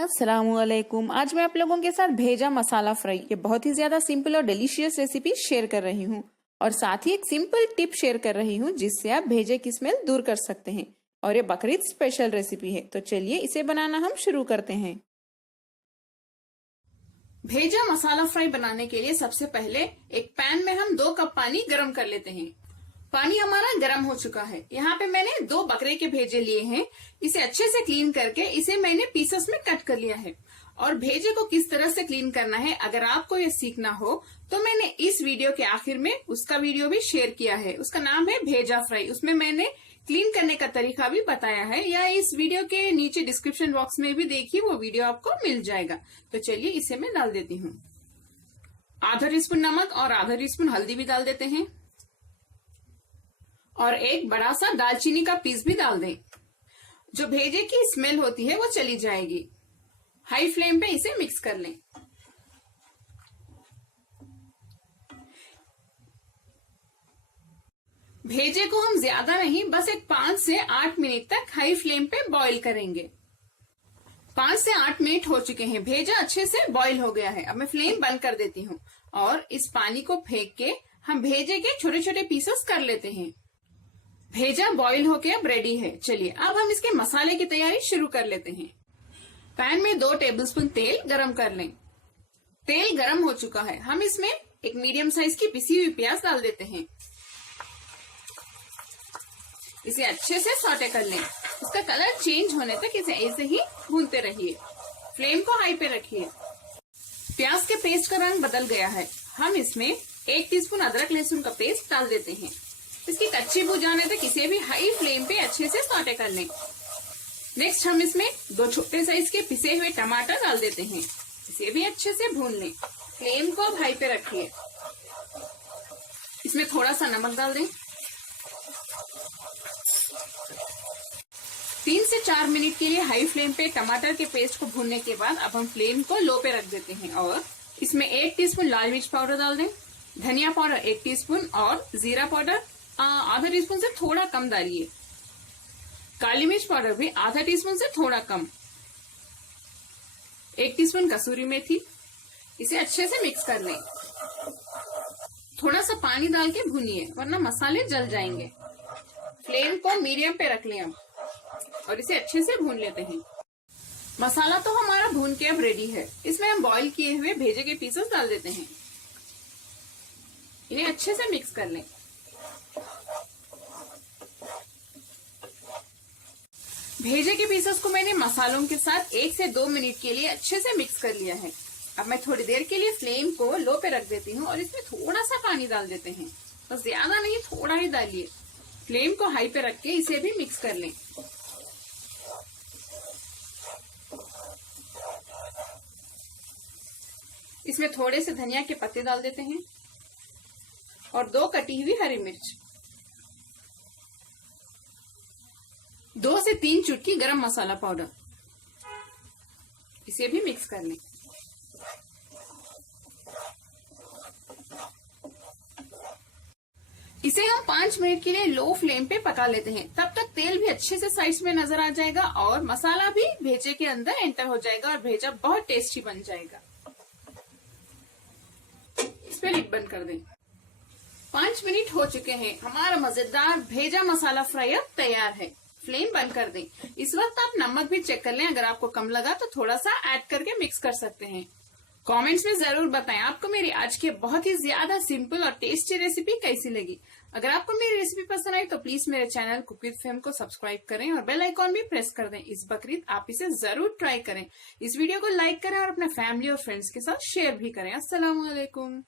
अस्सलामुअलैकुम। आज मैं आप लोगों के साथ भेजा मसाला फ्राई, ये बहुत ही ज्यादा सिंपल और डिलीशियस रेसिपी शेयर कर रही हूँ और साथ ही एक सिंपल टिप शेयर कर रही हूँ जिससे आप भेजे की स्मेल दूर कर सकते हैं। और ये बकरीद स्पेशल रेसिपी है, तो चलिए इसे बनाना हम शुरू करते हैं। भेजा मसाला फ्राई बनाने के लिए सबसे पहले एक पैन में हम 2 कप पानी गर्म कर लेते हैं। पानी हमारा गर्म हो चुका है। यहाँ पे मैंने 2 बकरे के भेजे लिए हैं। इसे अच्छे से क्लीन करके इसे मैंने पीसेस में कट कर लिया है। और भेजे को किस तरह से क्लीन करना है अगर आपको ये सीखना हो तो मैंने इस वीडियो के आखिर में उसका वीडियो भी शेयर किया है। उसका नाम है भेजा फ्राई। उसमें मैंने क्लीन करने का तरीका भी बताया है, या इस वीडियो के नीचे डिस्क्रिप्शन बॉक्स में भी देखिए, वो वीडियो आपको मिल जाएगा। तो चलिए इसे मैं डाल देती हूँ। आधा टीस्पून नमक और आधा टीस्पून हल्दी भी डाल देते हैं और एक बड़ा सा दालचीनी का पीस भी डाल दें। जो भेजे की स्मेल होती है वो चली जाएगी। हाई फ्लेम पे इसे मिक्स कर लें। भेजे को हम ज्यादा नहीं, बस एक 5 से 8 मिनट तक हाई फ्लेम पे बॉईल करेंगे। 5 से 8 मिनट हो चुके हैं। भेजा अच्छे से बॉईल हो गया है। अब मैं फ्लेम बंद कर देती हूँ और इस पानी को फेंक के हम भेजे के छोटे छोटे पीसेस कर लेते हैं। भेजा बॉईल होके अब रेडी है। चलिए अब हम इसके मसाले की तैयारी शुरू कर लेते हैं। पैन में 2 टेबलस्पून तेल गरम कर लें। तेल गरम हो चुका है। हम इसमें एक मीडियम साइज की पिसी हुई प्याज डाल देते हैं। इसे अच्छे से सौटे कर लें। इसका कलर चेंज होने तक इसे ऐसे ही भूनते रहिए। फ्लेम को हाई पे रखिए। प्याज के पेस्ट का रंग बदल गया है। हम इसमें 1 टीस्पून अदरक लहसुन का पेस्ट डाल देते हैं। इसकी कच्ची बू जाने तक इसे भी हाई फ्लेम पे अच्छे से सौटे कर लें। नेक्स्ट हम इसमें 2 छोटे साइज के पिसे हुए टमाटर डाल देते हैं। इसे भी अच्छे से भून लें। फ्लेम को हाई पे रखिए। इसमें थोड़ा सा नमक डाल दें। 3 से 4 मिनट के लिए हाई फ्लेम पे टमाटर के पेस्ट को भूनने के बाद अब हम फ्लेम को लो पे रख देते हैं और इसमें 1 टीस्पून लाल मिर्च पाउडर डाल दें। धनिया पाउडर 1 टीस्पून और जीरा पाउडर आधा टीस्पून से थोड़ा कम डालिए। काली मिर्च पाउडर भी आधा टीस्पून से थोड़ा कम। 1 टीस्पून कसूरी मेथी। इसे अच्छे से मिक्स कर लें। थोड़ा सा पानी डाल के भूनिए वरना मसाले जल जाएंगे। फ्लेम को मीडियम पे रख लें अब और इसे अच्छे से भून लेते हैं। मसाला तो हमारा भून के अब रेडी है। इसमें हम बॉईल किए हुए भेजे के पीसेस डाल देते हैं। इन्हें अच्छे से मिक्स कर लें। भेजे के पीसेस को मैंने मसालों के साथ 1 से 2 मिनट के लिए अच्छे से मिक्स कर लिया है। अब मैं थोड़ी देर के लिए फ्लेम को लो पे रख देती हूँ और इसमें थोड़ा सा पानी डाल देते हैं। बस ज्यादा नहीं, थोड़ा ही डालिए। फ्लेम को हाई पे रख के इसे भी मिक्स कर लें। इसमें थोड़े से धनिया के पत्ते डाल देते हैं और 2 कटी हुई हरी मिर्च, 2 से 3 चुटकी गरम मसाला पाउडर। इसे भी मिक्स कर लें। इसे हम 5 मिनट के लिए लो फ्लेम पे पका लेते हैं। तब तक तेल भी अच्छे से साइड्स में नजर आ जाएगा और मसाला भी भेजे के अंदर एंटर हो जाएगा और भेजा बहुत टेस्टी बन जाएगा। इस पे लिड बंद कर दें। 5 मिनट हो चुके हैं। हमारा मजेदार भेजा मसाला फ्राई अब तैयार है। फ्लेम बंद कर दें। इस वक्त आप नमक भी चेक कर लें। अगर आपको कम लगा तो थोड़ा सा ऐड करके मिक्स कर सकते हैं। कमेंट्स में जरूर बताएं आपको मेरी आज की बहुत ही ज्यादा सिंपल और टेस्टी रेसिपी कैसी लगी। अगर आपको मेरी रेसिपी पसंद आई तो प्लीज मेरे चैनल कुक विद फेम को सब्सक्राइब करें और बेल आइकॉन भी प्रेस कर दें। इस बकरीद आप इसे जरूर ट्राई करें। इस वीडियो को लाइक करें और अपने फैमिली और फ्रेंड्स के साथ शेयर भी करें। अस्सलाम वालेकुम।